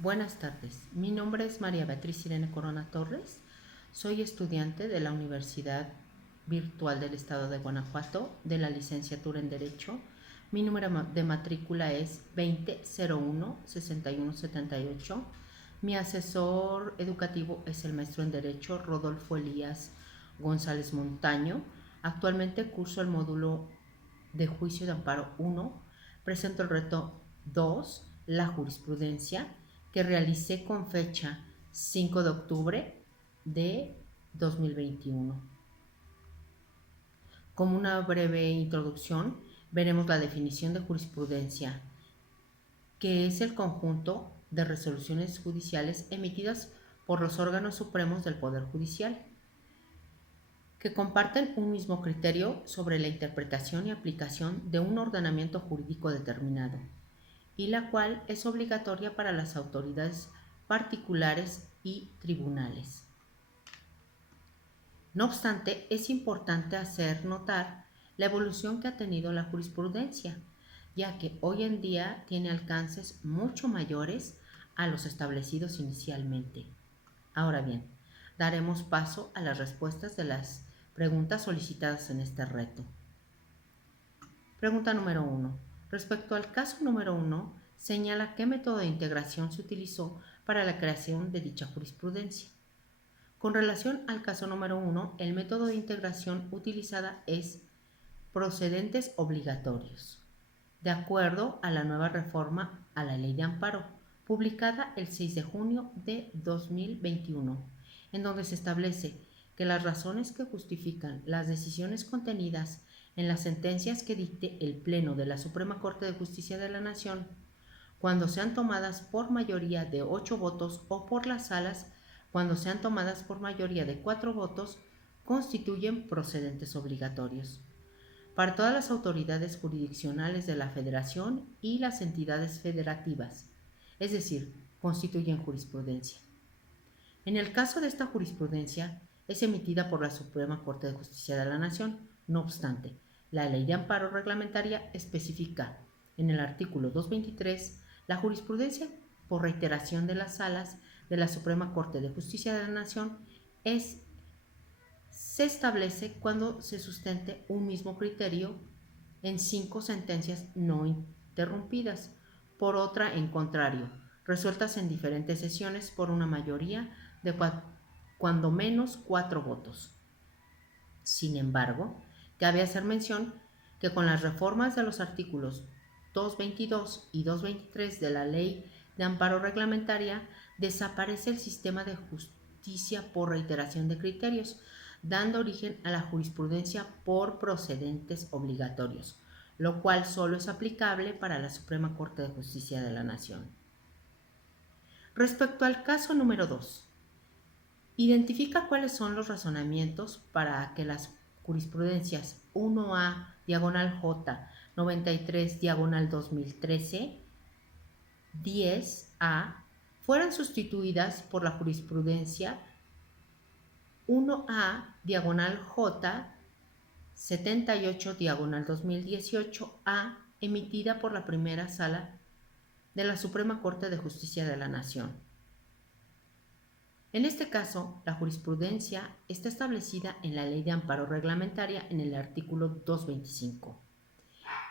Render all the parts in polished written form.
Buenas tardes, mi nombre es María Beatriz Irene Corona Torres, soy estudiante de la Universidad Virtual del Estado de Guanajuato de la licenciatura en Derecho. Mi número de matrícula es 2001-6178. Mi asesor educativo es el maestro en Derecho Rodolfo Elías González Montaño. Actualmente curso el módulo de Juicio de Amparo 1. Presento el reto 2, la jurisprudencia, que realicé con fecha 5 de octubre de 2021. Como una breve introducción, veremos la definición de jurisprudencia, que es el conjunto de resoluciones judiciales emitidas por los órganos supremos del Poder Judicial, que comparten un mismo criterio sobre la interpretación y aplicación de un ordenamiento jurídico determinado, y la cual es obligatoria para las autoridades particulares y tribunales. No obstante, es importante hacer notar la evolución que ha tenido la jurisprudencia, ya que hoy en día tiene alcances mucho mayores a los establecidos inicialmente. Ahora bien, daremos paso a las respuestas de las preguntas solicitadas en este reto. Pregunta número 1. Respecto al caso número 1, señala qué método de integración se utilizó para la creación de dicha jurisprudencia. Con relación al caso número 1, el método de integración utilizada es procedentes obligatorios, de acuerdo a la nueva reforma a la Ley de Amparo, publicada el 6 de junio de 2021, en donde se establece que las razones que justifican las decisiones contenidas en las sentencias que dicte el Pleno de la Suprema Corte de Justicia de la Nación, cuando sean tomadas por mayoría de 8 votos o por las salas, cuando sean tomadas por mayoría de 4 votos, constituyen procedentes obligatorios para todas las autoridades jurisdiccionales de la Federación y las entidades federativas, es decir, constituyen jurisprudencia. En el caso de esta jurisprudencia, es emitida por la Suprema Corte de Justicia de la Nación. No obstante, la Ley de Amparo Reglamentaria especifica en el artículo 223 la jurisprudencia por reiteración de las salas de la Suprema Corte de Justicia de la Nación se establece cuando se sustente un mismo criterio en 5 sentencias no interrumpidas, por otra en contrario, resueltas en diferentes sesiones por una mayoría de cuando menos 4 votos. Sin embargo, cabe hacer mención que con las reformas de los artículos 222 y 223 de la Ley de Amparo Reglamentaria, desaparece el sistema de justicia por reiteración de criterios, dando origen a la jurisprudencia por procedentes obligatorios, lo cual solo es aplicable para la Suprema Corte de Justicia de la Nación. Respecto al caso número 2, identifica cuáles son los razonamientos para que las jurisprudencias 1A diagonal J 93 diagonal 2013 10A fueran sustituidas por la jurisprudencia 1A diagonal J 78 diagonal 2018A emitida por la primera sala de la Suprema Corte de Justicia de la Nación. En este caso, la jurisprudencia está establecida en la Ley de Amparo Reglamentaria en el artículo 225,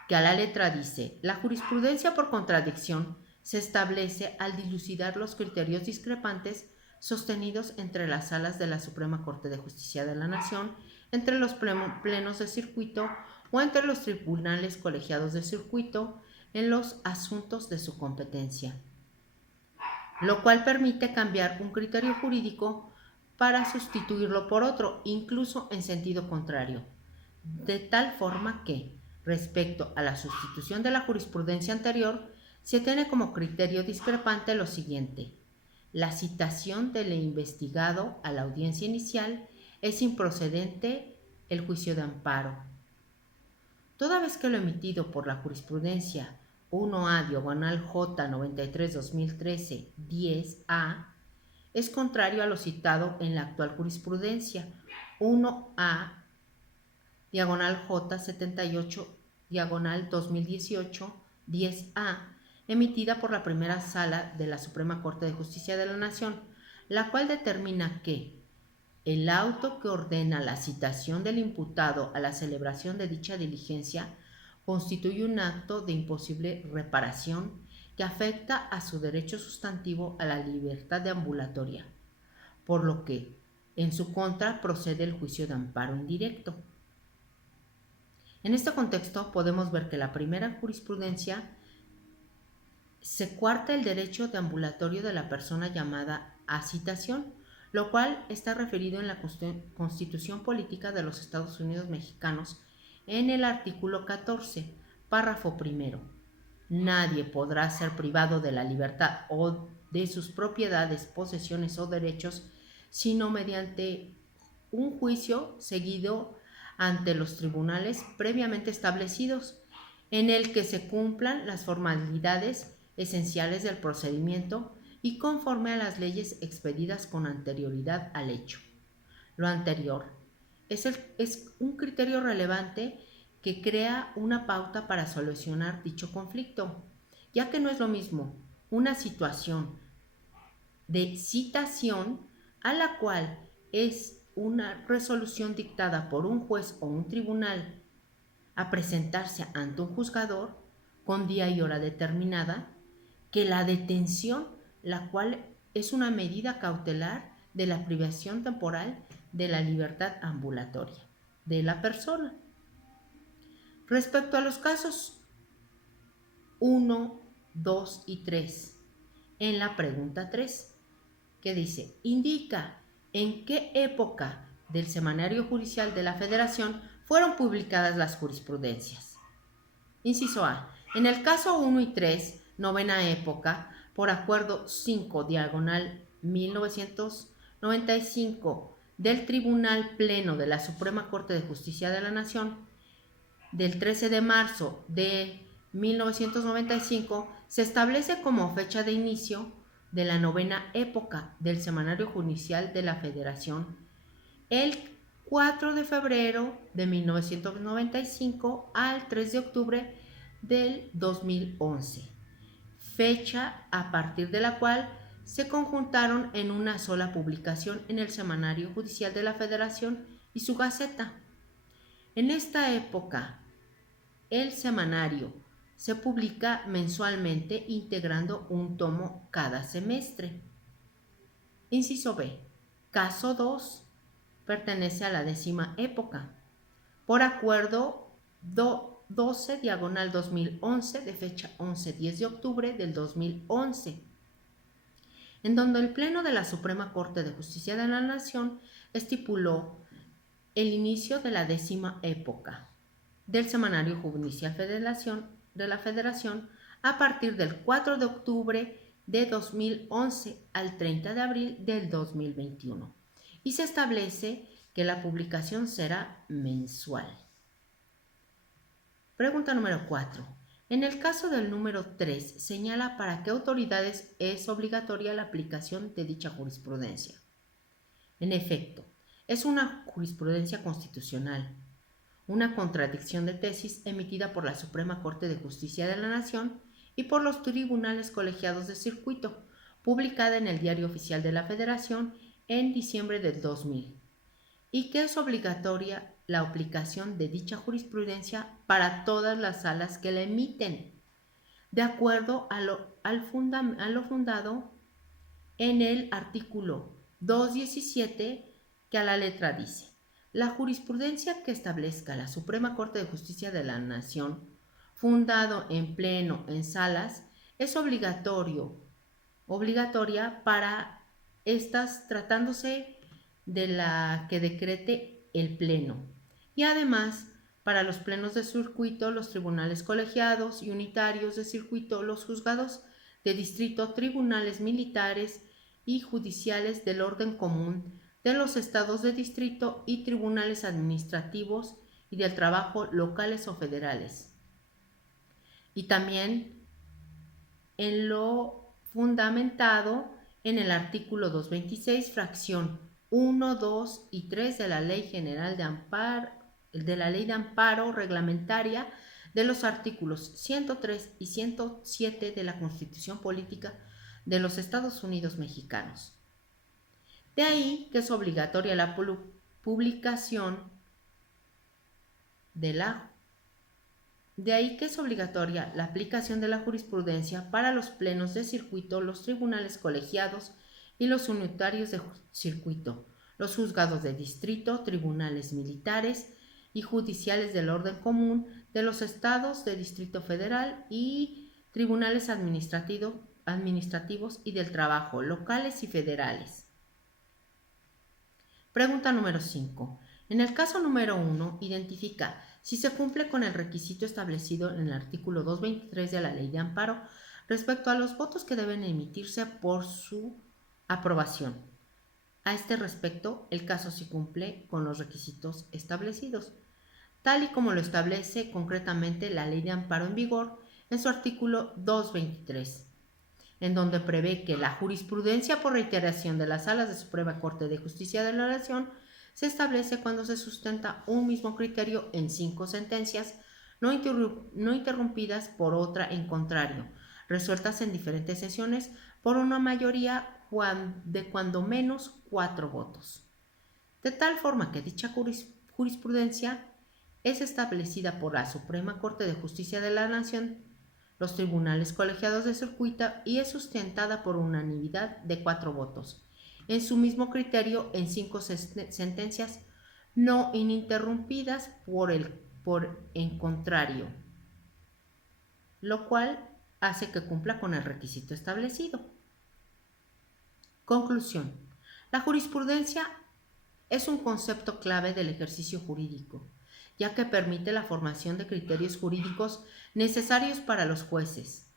que a la letra dice: la jurisprudencia por contradicción se establece al dilucidar los criterios discrepantes sostenidos entre las salas de la Suprema Corte de Justicia de la Nación, entre los plenos de circuito o entre los tribunales colegiados de circuito en los asuntos de su competencia, lo cual permite cambiar un criterio jurídico para sustituirlo por otro, incluso en sentido contrario, de tal forma que, respecto a la sustitución de la jurisprudencia anterior, se tiene como criterio discrepante lo siguiente: la citación del investigado a la audiencia inicial es improcedente el juicio de amparo. Toda vez que lo emitido por la jurisprudencia 1A diagonal J 93 2013 10A es contrario a lo citado en la actual jurisprudencia 1A diagonal J 78 diagonal 2018 10A, emitida por la primera sala de la Suprema Corte de Justicia de la Nación, la cual determina que el auto que ordena la citación del imputado a la celebración de dicha diligencia constituye un acto de imposible reparación que afecta a su derecho sustantivo a la libertad deambulatoria, por lo que en su contra procede el juicio de amparo indirecto. En este contexto podemos ver que la primera jurisprudencia se cuarta el derecho deambulatorio de la persona llamada a citación, lo cual está referido en la Constitución Política de los Estados Unidos Mexicanos en el artículo 14, párrafo primero. Nadie podrá ser privado de la libertad o de sus propiedades, posesiones o derechos, sino mediante un juicio seguido ante los tribunales previamente establecidos, en el que se cumplan las formalidades esenciales del procedimiento y conforme a las leyes expedidas con anterioridad al hecho. Lo anterior es un criterio relevante que crea una pauta para solucionar dicho conflicto, ya que no es lo mismo una situación de citación a la cual es una resolución dictada por un juez o un tribunal a presentarse ante un juzgador con día y hora determinada, que la detención, la cual es una medida cautelar de la privación temporal de la libertad ambulatoria de la persona. Respecto a los casos 1, 2 y 3, en la pregunta 3, que dice, indica en qué época del Semanario Judicial de la Federación fueron publicadas las jurisprudencias. Inciso A. En el caso 1 y 3, novena época, por acuerdo 5, diagonal 1995, del Tribunal Pleno de la Suprema Corte de Justicia de la Nación, del 13 de marzo de 1995, se establece como fecha de inicio de la novena época del Semanario Judicial de la Federación el 4 de febrero de 1995 al 3 de octubre del 2011, fecha a partir de la cual se conjuntaron en una sola publicación en el Semanario Judicial de la Federación y su Gaceta. En esta época, el semanario se publica mensualmente integrando un tomo cada semestre. Inciso B. Caso 2. Pertenece a la 10ª época. Por acuerdo 12 diagonal 2011 de fecha 11-10 de octubre del 2011, en donde el Pleno de la Suprema Corte de Justicia de la Nación estipuló el inicio de la 10ª época del Semanario Judicial de la Federación a partir del 4 de octubre de 2011 al 30 de abril del 2021 y se establece que la publicación será mensual. Pregunta número 4. En el caso del número 3, señala para qué autoridades es obligatoria la aplicación de dicha jurisprudencia. En efecto, es una jurisprudencia constitucional, una contradicción de tesis emitida por la Suprema Corte de Justicia de la Nación y por los tribunales colegiados de circuito, publicada en el Diario Oficial de la Federación en diciembre del 2000, y que es obligatoria la aplicación de dicha jurisprudencia para todas las salas que la emiten, de acuerdo a lo fundado en el artículo 217, que a la letra dice: la jurisprudencia que establezca la Suprema Corte de Justicia de la Nación, fundado en pleno en salas, es obligatoria para estas tratándose de la que decrete el Pleno, y además para los plenos de circuito, los tribunales colegiados y unitarios de circuito, los juzgados de distrito, tribunales militares y judiciales del orden común de los estados de distrito y tribunales administrativos y del trabajo locales o federales. Y también en lo fundamentado en el artículo 226, fracción 1, 2 y 3 de la Ley General de Amparo, Reglamentaria de los artículos 103 y 107 de la Constitución Política de los Estados Unidos Mexicanos. De ahí que es obligatoria la publicación de ahí que es obligatoria la aplicación de la jurisprudencia para los plenos de circuito, los tribunales colegiados y los unitarios de circuito, los juzgados de distrito, tribunales militares y judiciales del orden común de los estados de Distrito Federal y tribunales administrativos y del trabajo, locales y federales. Pregunta número 5. En el caso número 1, identifica si se cumple con el requisito establecido en el artículo 223 de la Ley de Amparo respecto a los votos que deben emitirse por su aprobación. A este respecto, el caso sí cumple con los requisitos establecidos, tal y como lo establece concretamente la Ley de Amparo en vigor en su artículo 223, en donde prevé que la jurisprudencia por reiteración de las Salas de Suprema Corte de Justicia de la Nación se establece cuando se sustenta un mismo criterio en 5 sentencias, no interrumpidas por otra en contrario, resueltas en diferentes sesiones por una mayoría de cuando menos 4 votos. De tal forma que dicha jurisprudencia es establecida por la Suprema Corte de Justicia de la Nación, los tribunales colegiados de circuito y es sustentada por unanimidad de 4 votos, en su mismo criterio en 5 sentencias no ininterrumpidas por en contrario, lo cual hace que cumpla con el requisito establecido. Conclusión. La jurisprudencia es un concepto clave del ejercicio jurídico, ya que permite la formación de criterios jurídicos necesarios para los jueces.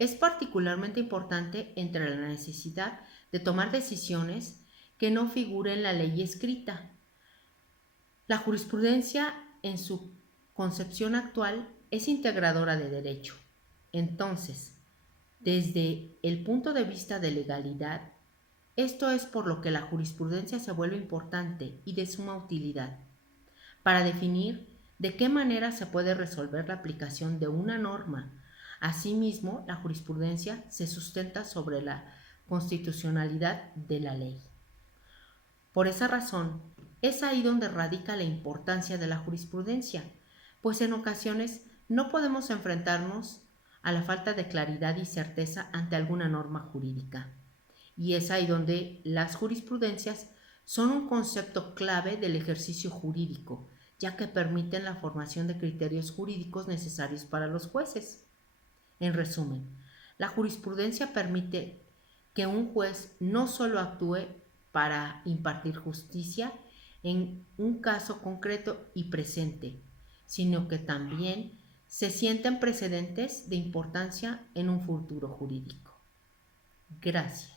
Es particularmente importante entre la necesidad de tomar decisiones que no figuren en la ley escrita. La jurisprudencia, en su concepción actual, es integradora de derecho. Entonces, desde el punto de vista de legalidad, esto es por lo que la jurisprudencia se vuelve importante y de suma utilidad, para definir de qué manera se puede resolver la aplicación de una norma. Asimismo, la jurisprudencia se sustenta sobre la constitucionalidad de la ley. Por esa razón, es ahí donde radica la importancia de la jurisprudencia, pues en ocasiones no podemos enfrentarnos a la falta de claridad y certeza ante alguna norma jurídica. Y es ahí donde las jurisprudencias son un concepto clave del ejercicio jurídico, ya que permiten la formación de criterios jurídicos necesarios para los jueces. En resumen, la jurisprudencia permite que un juez no solo actúe para impartir justicia en un caso concreto y presente, sino que también se sienten precedentes de importancia en un futuro jurídico. Gracias.